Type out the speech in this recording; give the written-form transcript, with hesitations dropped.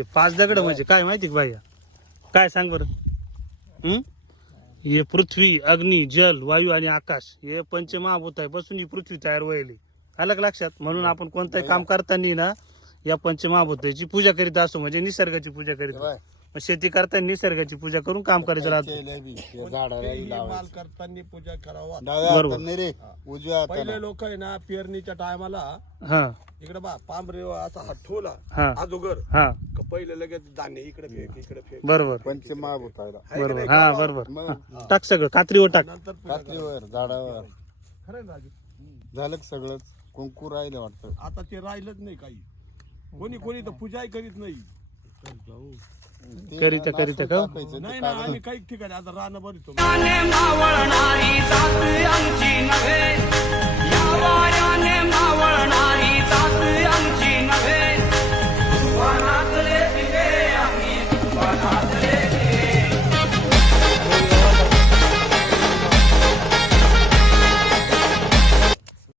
हे 5 दगड म्हणजे काय माहिती का भाई? काय सांग बरं. हे पृथ्वी, अग्नी, जल, वायू आणि आकाश हे पंचमहाभूत आहे बसून ही पृथ्वी तयार व्हायली. आलं का लक्षात? म्हणून आपण कोणतंही काम करताना ना या पंचमहाभूताची पूजा करीत असतो, म्हणजे निसर्गाची पूजा करीत असतो. मग शेती करताना निसर्गाची पूजा करून काम करायचं राहतं. माल करताना पूजा करावा. बरोबर. पहिले लोक आहे ना पेरणीच्या टायमाला हा इकडे बा पांबरे असा हात ठेवला हा अजोगर हा का पहिले लगेच धान्य इकडे फेक इकडे फेक. बरोबर पंचमहाभूताला बरोबर. हा बरोबर. हा. टाक सगळं कात्रीवर टाक. नंतर पूजा कात्रीवर झाडावर खरं राजू. झालं का सगळंच? कुंकू राहिलं वाटतं. आता ते राहिलंच नाही काही. कोणी कोणी तर पूजाही करीत नाही. करीता का नाही ना आम्ही काही ठिकाणी आता राहणं बरं मावळणारी जात आमची नव्हे